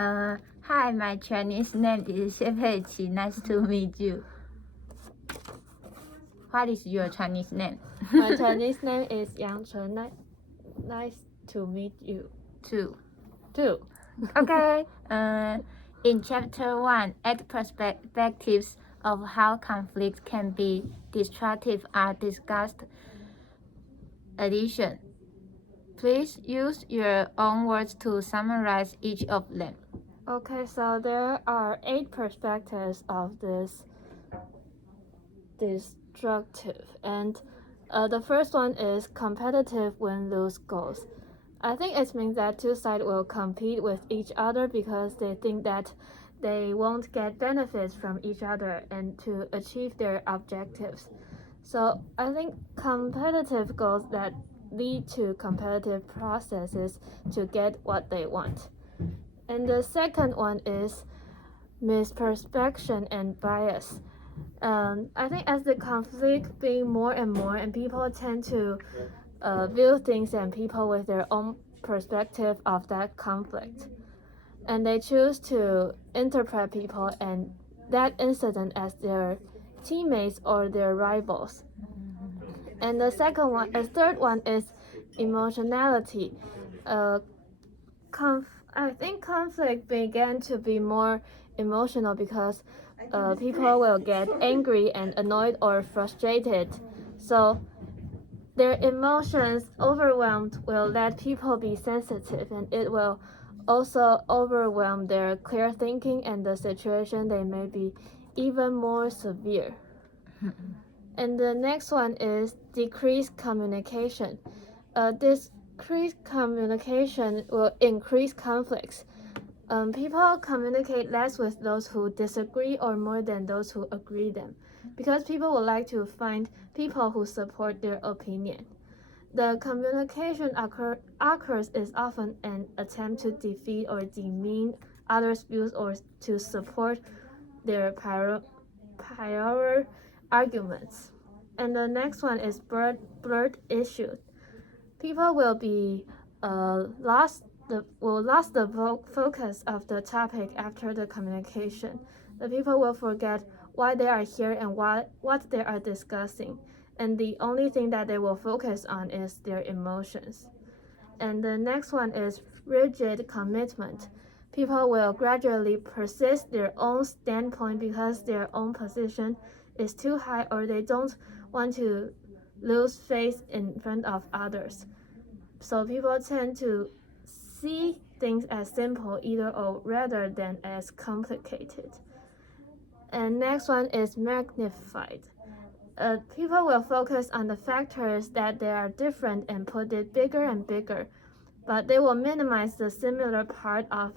Hi, my Chinese name is Xie Peiqi. Nice to meet you. What is your Chinese name? My Chinese name is Yang Chen. Nice to meet you Too. too. Okay. In chapter 1, 8 perspectives of how conflict can be destructive are discussed. Addition. Please use your own words to summarize each of them. Okay, so there are 8 perspectives of this destructive, and the first one is competitive win-lose goals. I think it means that two sides will compete with each other because they think that they won't get benefits from each other and to achieve their objectives. So I think competitive goals that lead to competitive processes to get what they want. And the second one is misperception and bias. I think as the conflict being more and more, and people tend to view things and people with their own perspective of that conflict, and they choose to interpret people and that incident as their teammates or their rivals. And the third one is emotionality. Uh, I think conflict began to be more emotional because people will get angry and annoyed or frustrated. So their emotions overwhelmed will let people be sensitive, and it will also overwhelm their clear thinking, and the situation they may be even more severe. And the next one is decreased communication. Decreased communication will increase conflicts. People communicate less with those who disagree or more than those who agree them, because people would like to find people who support their opinion. The communication occurs is often an attempt to defeat or demean others' views or to support their prior arguments. And the next one is blurred issues. People will be lost the focus of the topic after the communication. The people will forget why they are here and what they are discussing, and the only thing that they will focus on is their emotions. And the next one is rigid commitment. People will gradually persist their own standpoint because their own position is too high, or they don't want to lose face in front of others. So people tend to see things as simple either or rather than as complicated. And next one is magnified. People will focus on the factors that they are different and put it bigger and bigger, but they will minimize the similar part of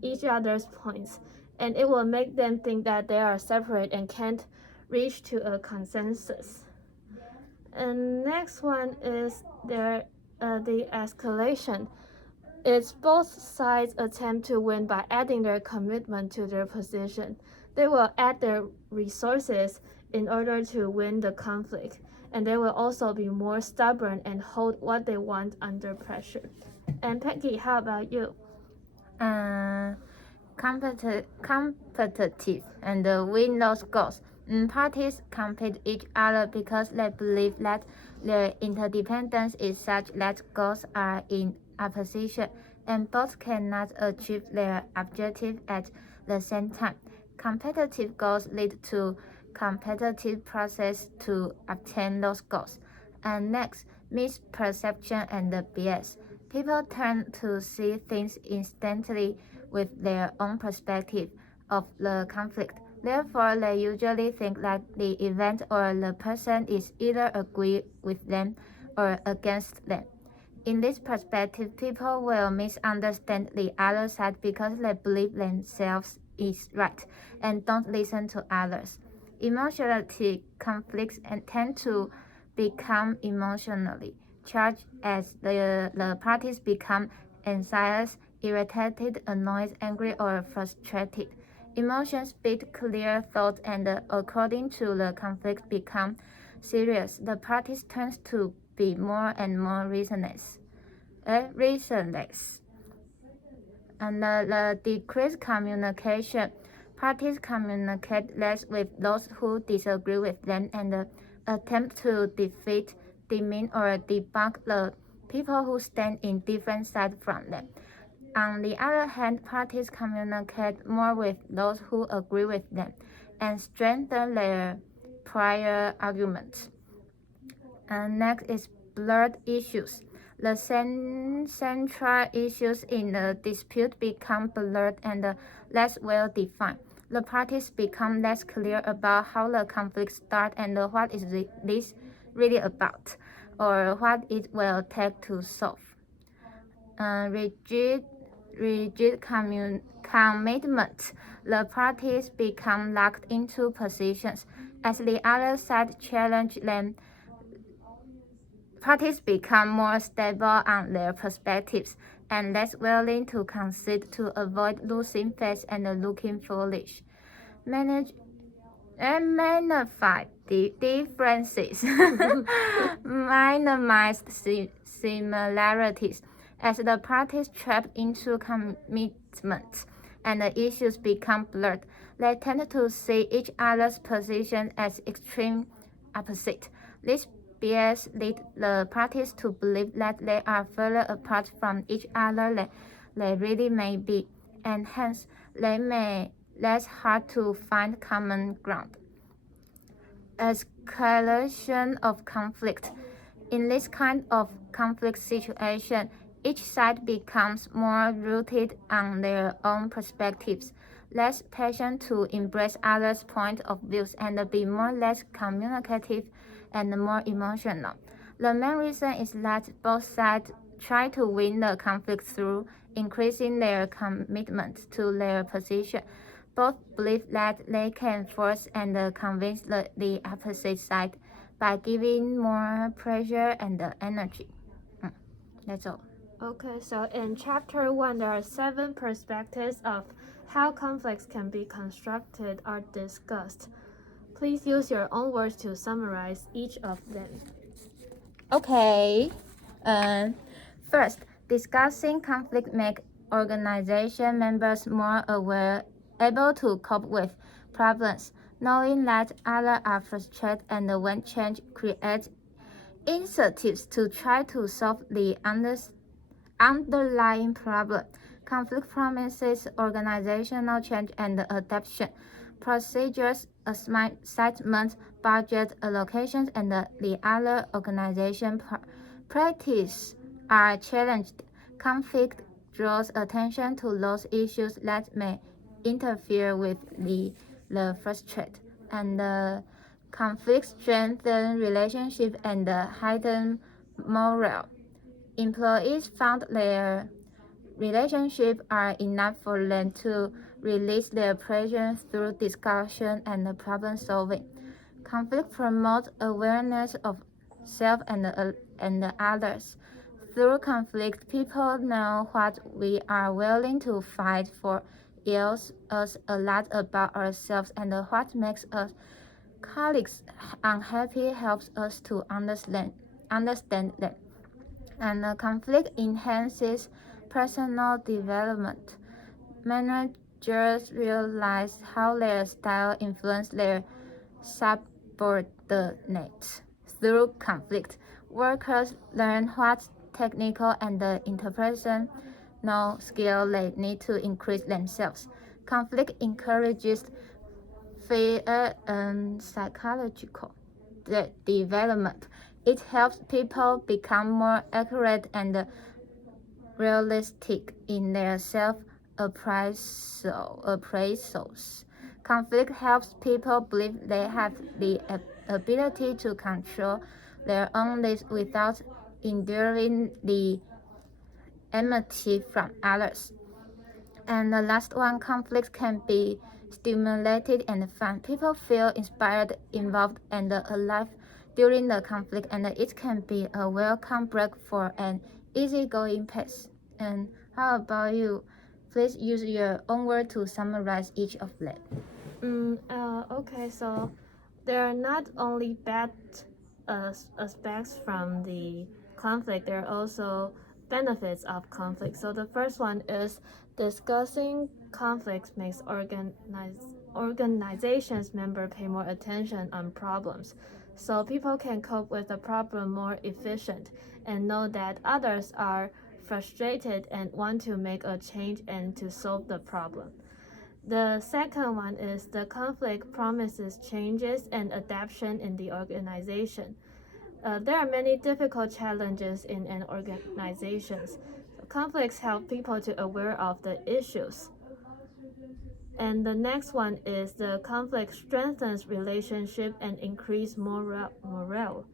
each other's points, and it will make them think that they are separate and can't reach to a consensus. And next one is the escalation. It's both sides attempt to win by adding their commitment to their position. They will add their resources in order to win the conflict, and they will also be more stubborn and hold what they want under pressure. And Peggy, how about you? Competitive and win-loss goals. Parties compete each other because they believe that their interdependence is such that goals are in opposition, and both cannot achieve their objective at the same time. Competitive goals lead to competitive process to obtain those goals. And next, misperception and bias. People tend to see things instantly with their own perspective of the conflict. Therefore, they usually think that the event or the person is either agree with them or against them. In this perspective, people will misunderstand the other side because they believe themselves is right and don't listen to others. Emotionality conflicts and tend to become emotionally charged as the parties become anxious, irritated, annoyed, angry, or frustrated. Emotions beat clear thoughts, and according to the conflict become serious, the parties turns to be more and more reasonless. And the decreased communication. Parties communicate less with those who disagree with them and attempt to defeat, demean, or debunk the people who stand in different sides from them. On the other hand, parties communicate more with those who agree with them and strengthen their prior arguments. And next is blurred issues. The central issues in the dispute become blurred and less well defined. The parties become less clear about how the conflict started and what is this really about, or what it will take to solve. Rigid commitment. The parties become locked into positions. As the other side challenges them, parties become more stable on their perspectives and less willing to concede to avoid losing face and looking foolish. Magnify differences, minimize similarities. As the parties trapped into commitments and the issues become blurred, they tend to see each other's position as extreme opposite. This bias leads the parties to believe that they are further apart from each other than they really may be, and hence they may less hard to find common ground. Escalation of conflict. In this kind of conflict situation, each side becomes more rooted on their own perspectives, less patient to embrace others' point of views, and be more less communicative and more emotional. The main reason is that both sides try to win the conflict through increasing their commitment to their position. Both believe that they can force and convince the opposite side by giving more pressure and energy. That's all. Okay, so in chapter 1, there are 7 perspectives of how conflicts can be constructed or discussed. Please use your own words to summarize each of them. Okay. First, discussing conflict make organization members more aware, able to cope with problems, knowing that others are frustrated and when change creates incentives to try to solve the underlying problem. Conflict promises organizational change and adaptation. Procedures, assignment, budget allocations, and the other organization practice are challenged. Conflict draws attention to those issues that may interfere with the frustrate, and conflict strengthen relationship and heighten morale. Employees found their relationships are enough for them to release their pressure through discussion and problem solving. Conflict promotes awareness of self and others. Through conflict, people know what we are willing to fight for, tells us a lot about ourselves, and what makes us colleagues unhappy helps us to understand them. And conflict enhances personal development. Managers realize how their style influences their subordinates. Through conflict, workers learn what technical and interpersonal skill they need to increase themselves. Conflict encourages fair and psychological development. It helps people become more accurate and realistic in their self-appraisals. Conflict helps people believe they have the ability to control their own lives without enduring the enmity from others. And the last one, conflict can be stimulated and fun. People feel inspired, involved, and alive during the conflict, and it can be a welcome break for an easygoing pace. And how about you? Please use your own word to summarize each of them. Okay, so there are not only bad aspects from the conflict, there are also benefits of conflict. So the first one is Discussing conflicts makes organizations member pay more attention on problems, so people can cope with the problem more efficient and know that others are frustrated and want to make a change and to solve the problem. The second one is the conflict promises changes and adaptation in the organization. There are many difficult challenges in an organization. Conflicts help people to aware of the issues. And the next one is the conflict strengthens relationship and increase morale.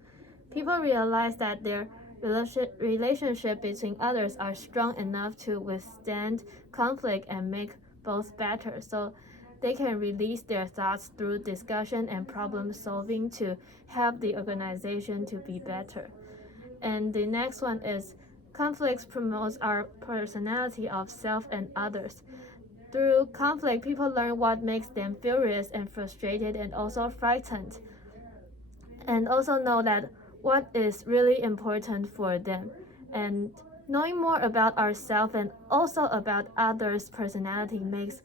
People realize that their relationship between others are strong enough to withstand conflict and make both better. So they can release their thoughts through discussion and problem solving to help the organization to be better. And the next one is conflicts promotes our personality of self and others. Through conflict, people learn what makes them furious and frustrated and also frightened, and also know that what is really important for them. And knowing more about ourselves and also about others' personality makes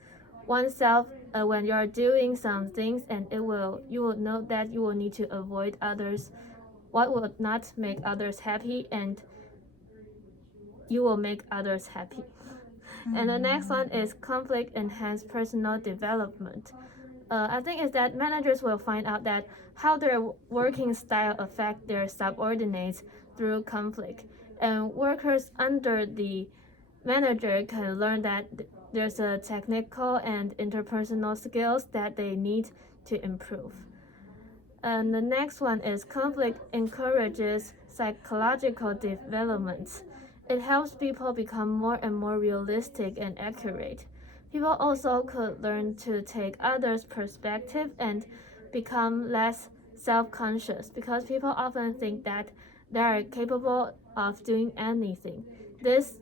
oneself when you are doing some things, and you will know that you will need to avoid others, what will not make others happy, and you will make others happy. And the next one is conflict enhanced personal development. I think is that managers will find out that how their working style affect their subordinates through conflict, and workers under the manager can learn that there's a technical and interpersonal skills that they need to improve. And the next one is conflict encourages psychological development. It helps people become more and more realistic and accurate. People also could learn to take others' perspective and become less self-conscious, because people often think that they are capable of doing anything. This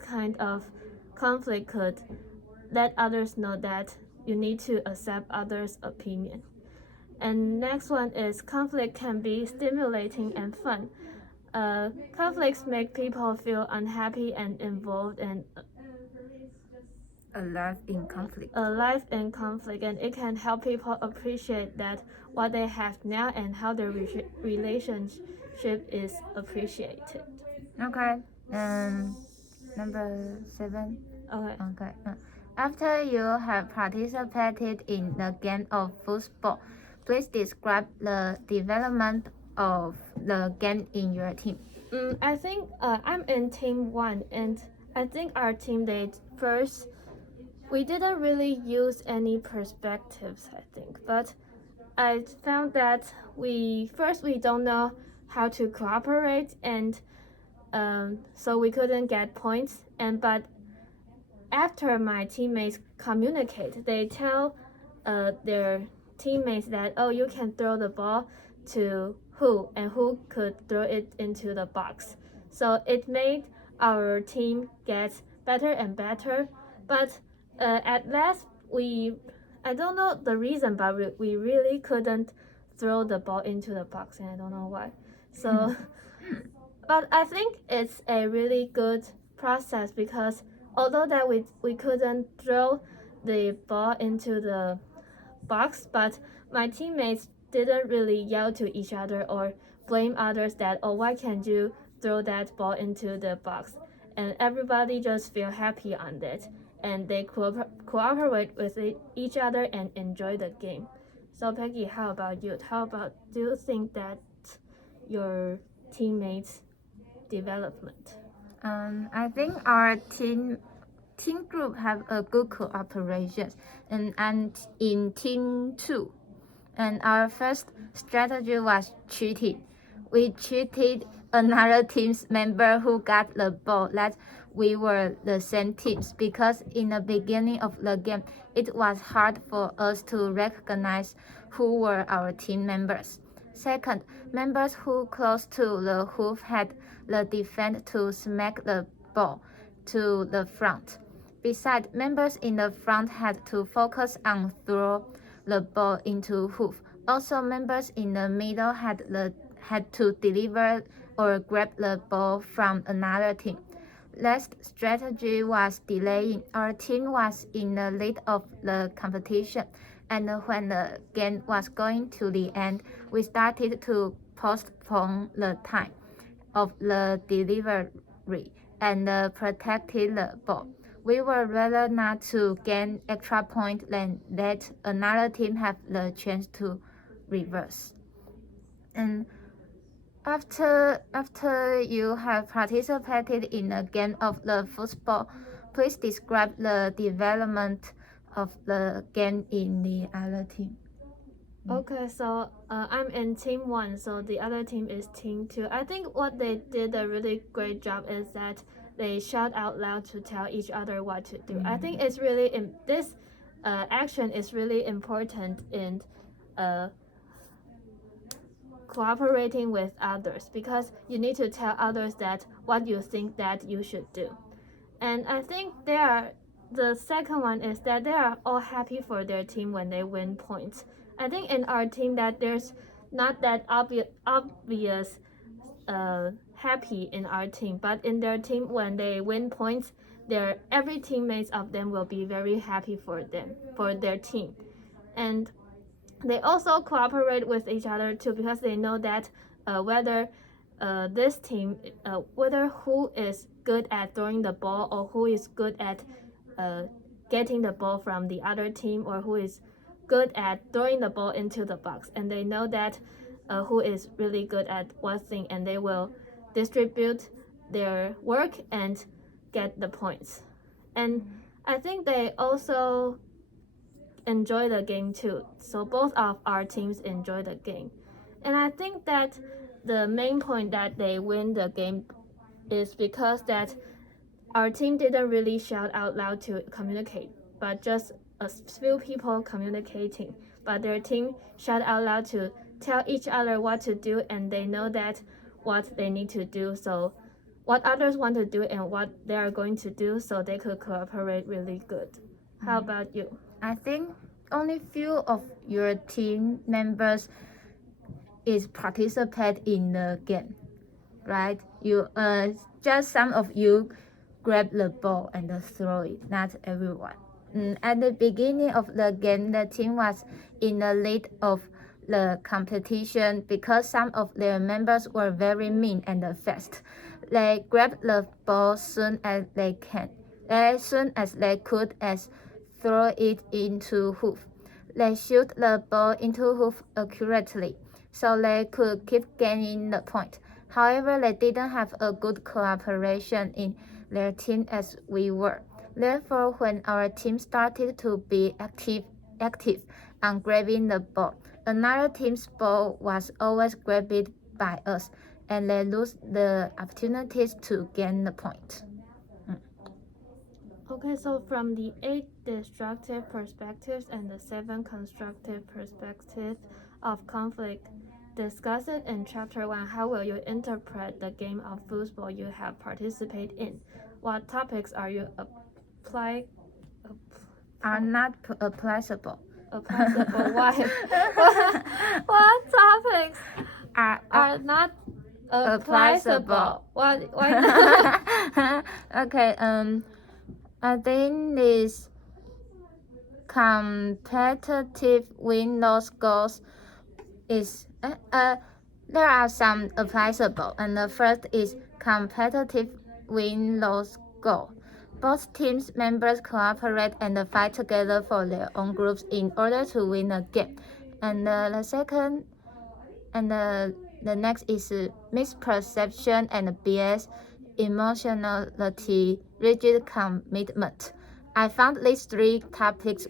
kind of conflict could let others know that you need to accept others' opinion. And next one is conflict can be stimulating and fun. Conflicts make people feel unhappy and involved and alive in conflict. And it can help people appreciate that what they have now and how their relationship is appreciated. Okay. Number 7. Okay. Okay. After you have participated in the game of football, please describe the development of the game in your team. I think I'm in team 1, and I think our team we didn't really use any perspectives, I think, but I found that we don't know how to cooperate, and so we couldn't get points. But after my teammates communicate, they tell their teammates that, oh, you can throw the ball to who, and who could throw it into the box. So it made our team get better and better. But at last, I don't know the reason, but we really couldn't throw the ball into the box, and I don't know why. So, but I think it's a really good process, because although that we couldn't throw the ball into the box, but my teammates didn't really yell to each other or blame others that, oh, why can't you throw that ball into the box? And everybody just feel happy on it, and they cooperate with each other and enjoy the game. So Peggy, how about you? Do you think that your teammates' development? I think our team group have a good cooperation, and I'm in team 2. And our first strategy was cheating. We cheated another team's member who got the ball that we were the same teams, because in the beginning of the game it was hard for us to recognize who were our team members. Second, members who close to the hoop had the defense to smack the ball to the front. Besides, members in the front had to focus on throw the ball into hoop. Also, members in the middle had to deliver or grab the ball from another team. last strategy was delaying. Our team was in the lead of the competition, and when the game was going to the end, we started to postpone the time of the delivery and protected the ball. We would rather not to gain extra point than let another team have the chance to reverse. And after you have participated in a game of the football, please describe the development of the game in the other team. Okay, so I'm in team 1, so the other team is team 2. I think what they did a really great job is that they shout out loud to tell each other what to do. I think it's really this action is really important in cooperating with others, because you need to tell others that what you think that you should do. And I think the second one is that they are all happy for their team when they win points. I think in our team that there's not that obvious happy in our team, but in their team when they win points, every teammates of them will be very happy for their team. And they also cooperate with each other too, because they know that whether this team, whether who is good at throwing the ball or who is good at getting the ball from the other team, or who is good at throwing the ball into the box, and they know that who is really good at what thing, and they will distribute their work and get the points. And I think they also enjoy the game too. So both of our teams enjoy the game. And I think that the main point that they win the game is because that our team didn't really shout out loud to communicate, but just a few people communicating. But their team shout out loud to tell each other what to do, and they know that what they need to do, so what others want to do and what they are going to do, so they could cooperate really good. How about you? I think only few of your team members is participate in the game, right? You just some of you grab the ball and throw it, not everyone. At the beginning of the game, the team was in the lead of the competition because some of their members were very mean and fast. They grabbed the ball soon as they could as throw it into hoof. They shoot the ball into hoof accurately, so they could keep gaining the point. However, they didn't have a good cooperation in their team as we were. Therefore, when our team started to be active on grabbing the ball, another team's ball was always grabbed by us, and they lose the opportunities to gain the point. Okay, so from the 8 destructive perspectives and the 7 constructive perspectives of conflict, discuss it in Chapter 1. How will you interpret the game of football you have participated in? What topics are you Are not applicable. Applicable? Why? what topics are not applicable? Why not? Okay. I think this competitive win-loss goals is there are some applicable, and the first is competitive win-loss goal. Both teams members cooperate and fight together for their own groups in order to win a game. And the second, and the next is misperception and BS, emotionality, rigid commitment. I found these 3 topics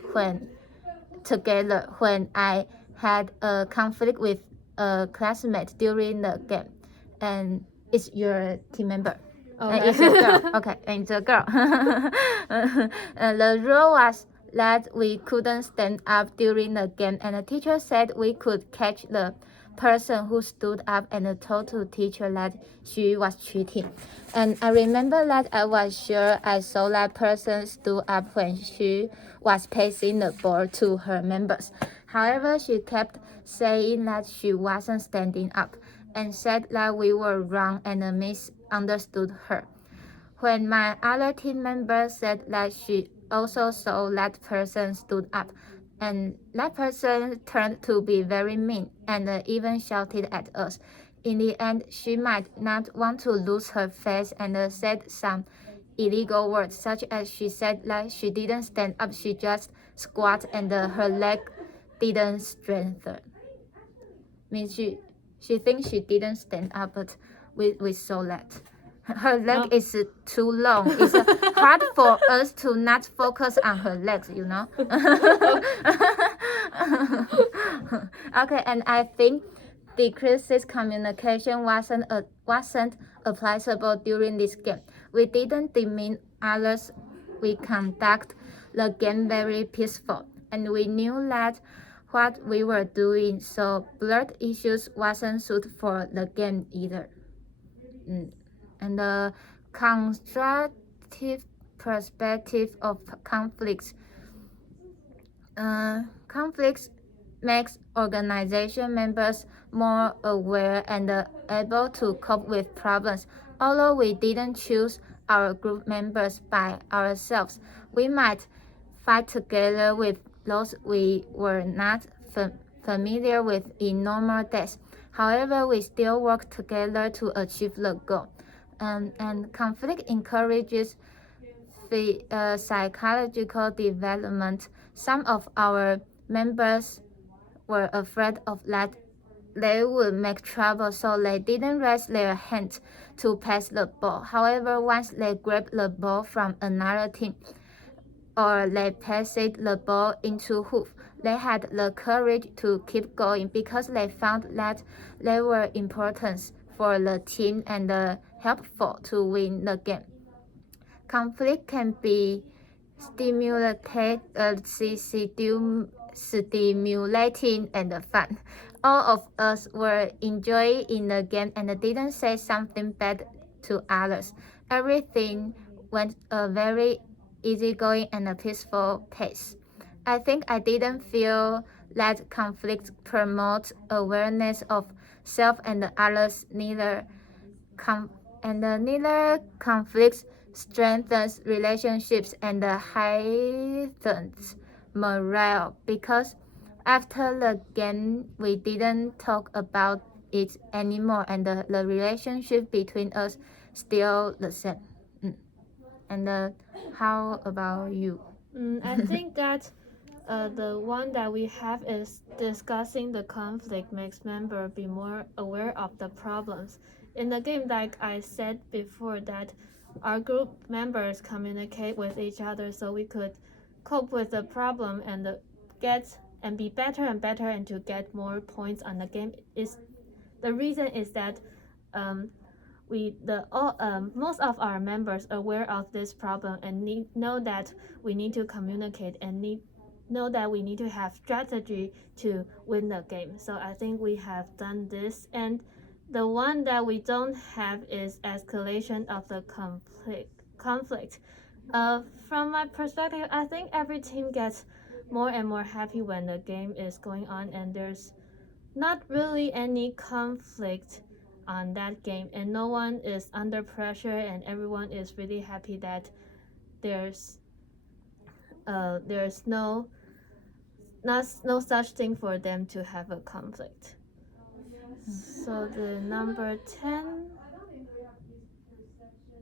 together when I had a conflict with a classmate during the game, and it's your team member. Okay. It's a girl. Okay, it's a girl. The rule was that we couldn't stand up during the game, and the teacher said we could catch the person who stood up and told the teacher that she was cheating. And I remember that I was sure I saw that person stood up when she was passing the ball to her members. However, she kept saying that she wasn't standing up and said that we were wrong and misunderstood her. When my other team member said that she also saw that person stood up, and that person turned to be very mean and even shouted at us. In the end, she might not want to lose her face and said some illegal words, such as she said that she didn't stand up, she just squat and her leg didn't strengthen. Means she thinks she didn't stand up, but we saw that. Her leg is too long. It's hard for us to not focus on her legs, you know. Okay, and I think decreased communication wasn't applicable during this game. We didn't demean others. We conduct the game very peaceful, and we knew that what we were doing, so blood issues wasn't suited for the game either. And the constructive perspective of conflicts. Conflicts makes organization members more aware and able to cope with problems. Although we didn't choose our group members by ourselves, we might fight together with those we were not familiar with in normal days. However, we still work together to achieve the goal. And conflict encourages the psychological development. Some of our members were afraid of that they would make trouble, so they didn't raise their hand to pass the ball. However, once they grabbed the ball from another team or they passed the ball into hoof, they had the courage to keep going because they found that they were important for the team and helpful to win the game. Conflict can be stimulating and fun. All of us were enjoying the game and didn't say something bad to others. Everything went a very easygoing and a peaceful pace. I think I didn't feel that conflict promotes awareness of self and others. Neither conflicts strengthens relationships and heightens morale, because after the game we didn't talk about it anymore and the relationship between us still the same. And how about you? I think that the one that we have is discussing the conflict makes member be more aware of the problems. In the game, like I said before, that our group members communicate with each other so we could cope with the problem and get and be better and better and to get more points on the game. Is the reason is that most of our members are aware of this problem and know that we need to communicate and know that we need to have strategy to win the game. So I think we have done this, and the one that we don't have is escalation of the conflict. From my perspective, I think every team gets more and more happy when the game is going on and there's not really any conflict on that game, and no one is under pressure, and everyone is really happy that there's no such thing for them to have a conflict. So the number 10,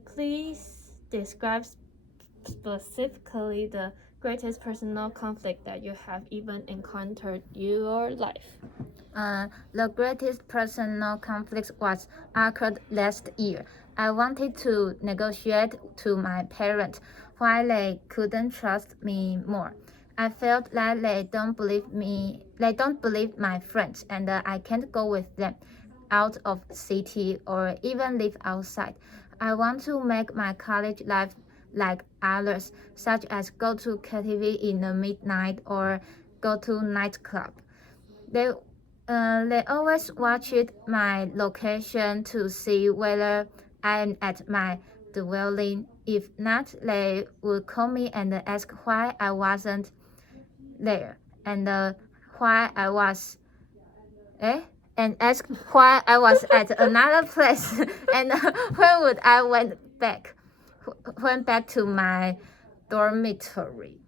please describe specifically the greatest personal conflict that you have even encountered in your life. The greatest personal conflict was occurred last year. I wanted to negotiate to my parents while they couldn't trust me more. I felt that they don't believe my friends, and I can't go with them out of city or even live outside. I want to make my college life like others, such as go to KTV in the midnight or go to nightclub. They always watched my location to see whether I am at my dwelling. If not, they would call me and ask why I wasn't there and why I was and ask why I was at another place and when would I went back. went back to my dormitory.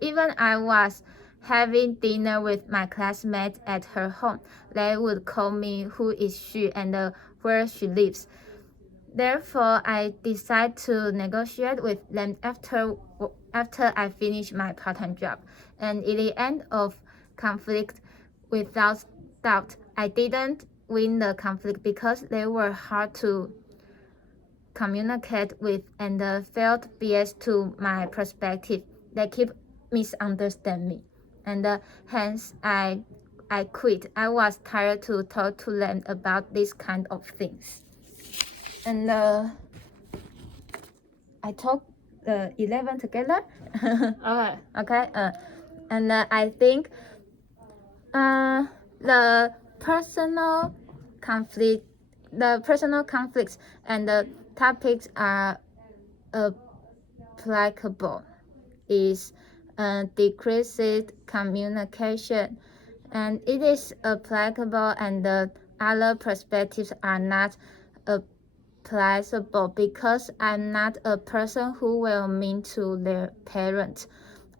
Even I was having dinner with my classmates at her home, they would call me who is she and where she lives. Therefore, I decided to negotiate with them after I finished my part-time job. And in the end of conflict, without doubt, I didn't win the conflict because they were hard to communicate with and felt biased to my perspective. They keep misunderstanding me, and hence I quit. I was tired to talk to them about this kind of things, and I talked the 11 together. Okay. Okay. And I think the personal conflicts and the topics are applicable is decreased communication, and it is applicable and the other perspectives are not applicable because I'm not a person who will mean to their parents.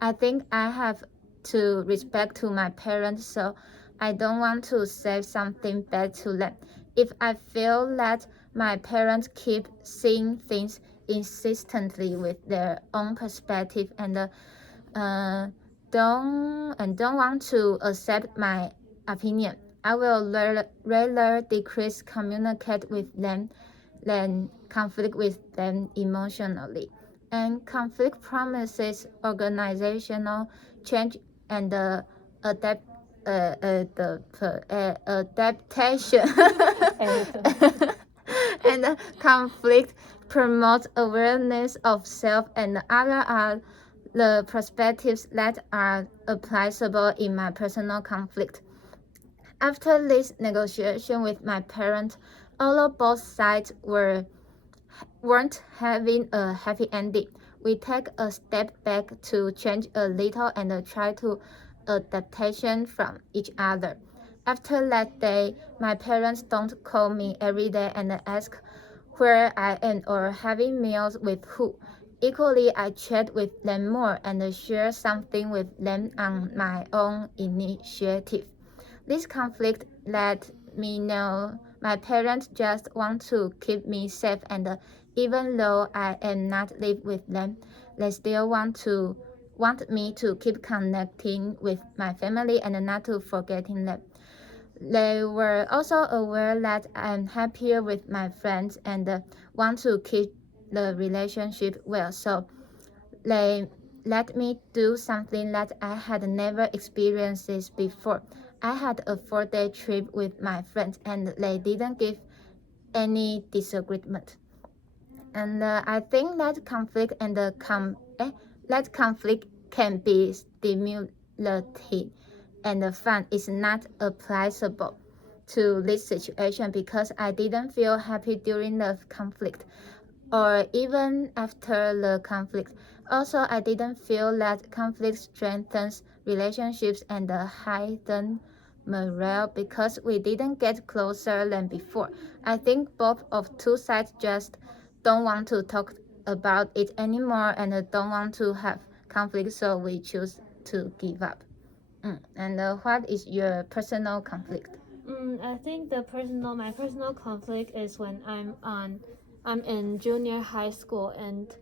I think I have to respect to my parents, so I don't want to say something bad to them. If I feel that my parents keep seeing things insistently with their own perspective and don't want to accept my opinion, I will rather decrease communicate with them than conflict with them emotionally. And conflict promises organizational change and adaptation. And conflict promotes awareness of self and other are the perspectives that are applicable in my personal conflict. After this negotiation with my parents, although both sides weren't having a happy ending, we take a step back to change a little and try to adaptation from each other. After that day, my parents don't call me every day and ask where I am or having meals with who. Equally, I chat with them more and share something with them on my own initiative. This conflict let me know my parents just want to keep me safe, and even though I am not live with them, they still want me to keep connecting with my family and not to forgetting them. They were also aware that I'm happier with my friends and want to keep the relationship well, so they let me do something that I had never experienced before. I had a 4-day trip with my friends and they didn't give any disagreement. And I think that conflict and that conflict can be stimulating and fun is not applicable to this situation because I didn't feel happy during the conflict or even after the conflict. Also, I didn't feel that conflict strengthens relationships and heighten morale because we didn't get closer than before. I think both of two sides just don't want to talk about it anymore and don't want to have conflict, so we choose to give up. And what is your personal conflict? I think my personal conflict is when I'm in junior high school and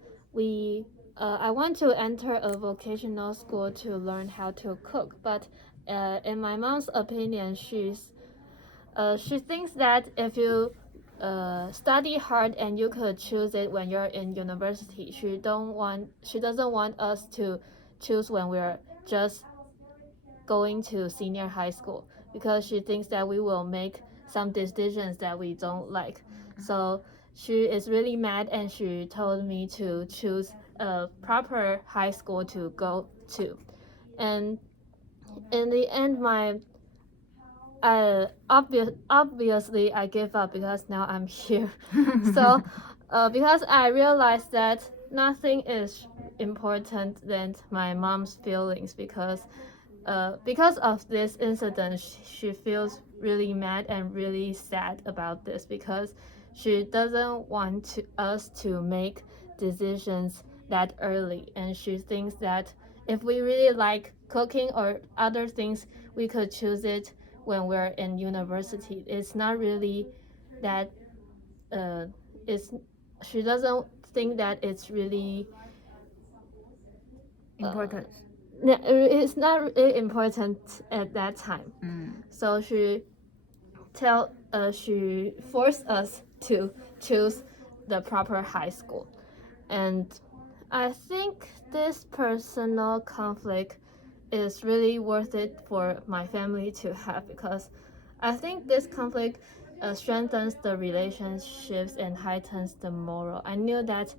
I want to enter a vocational school to learn how to cook, but in my mom's opinion, she thinks that if you study hard and you could choose it when you're in university, she doesn't want us to choose when we're just going to senior high school because she thinks that we will make some decisions that we don't like. So she is really mad and she told me to choose a proper high school to go to. And in the end, obviously I gave up because now I'm here. So because I realized that nothing is important than my mom's feelings because of this incident, she feels really mad and really sad about this because she doesn't want us to make decisions that early, and she thinks that if we really like cooking or other things, we could choose it when we're in university. It's not really that it's she doesn't think that it's really Important. it's not really important at that time. So she forced us to choose the proper high school. And I think this personal conflict is really worth it for my family to have, because I think this conflict strengthens the relationships and heightens the moral. I knew that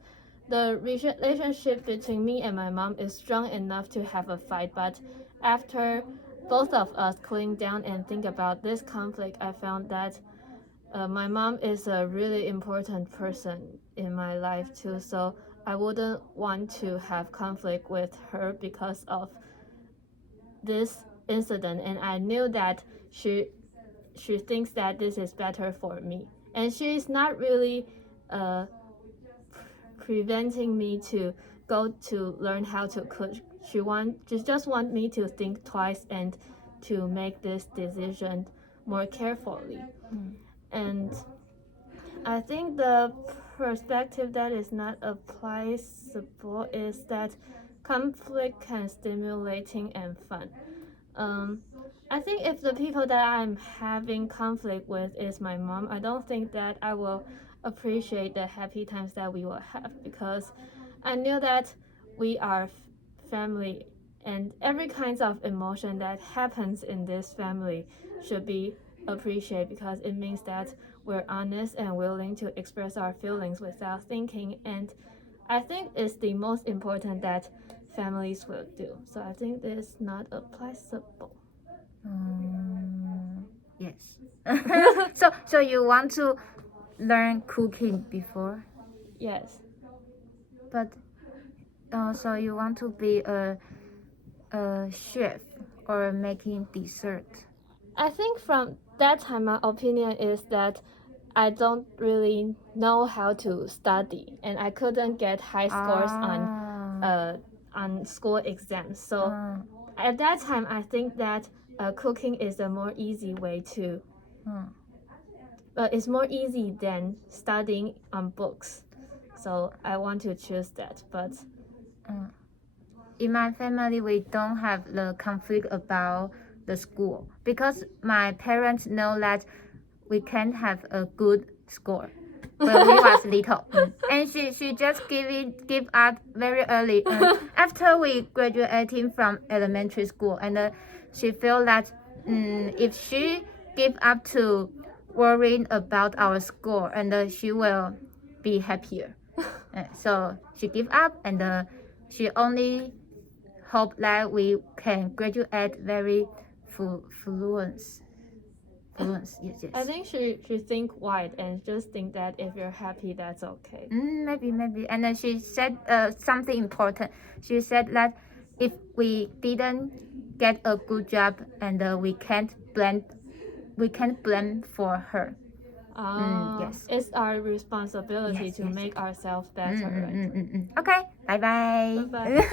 the relationship between me and my mom is strong enough to have a fight, but after both of us cooling down and think about this conflict, I found that my mom is a really important person in my life too, so I wouldn't want to have conflict with her because of this incident. And I knew that she thinks that this is better for me, and she's not really preventing me to go to learn how to cook. She just want me to think twice and to make this decision more carefully. And I think the perspective that is not applicable is that conflict can stimulating and fun. I think if the people that I'm having conflict with is my mom, I don't think that I will appreciate the happy times that we will have, because I knew that we are family, and every kinds of emotion that happens in this family should be appreciated, because it means that we're honest and willing to express our feelings without thinking. And I think it's the most important that families will do. So I think this is not applicable. Yes. So you want to learn cooking before, Yes. but so you want to be a chef or making dessert. I think from that time, my opinion is that I don't really know how to study, and I couldn't get high scores on school exams. So at that time, I think that cooking is a more easy way to. It's more easy than studying on books. So I want to choose that, but in my family we don't have the conflict about the school, because my parents know that we can't have a good score when we was little. And she just give up very early after we graduating from elementary school, and she feel that if she give up to worrying about our score, and she will be happier. So she give up, and she only hope that we can graduate very fluent. Yes. I think she think wide and just think that if you're happy, that's okay. Maybe. And then she said something important. She said that if we didn't get a good job, and we can't blame for her. Yes. It's our responsibility to make ourselves better. Right? Okay. Bye. Bye.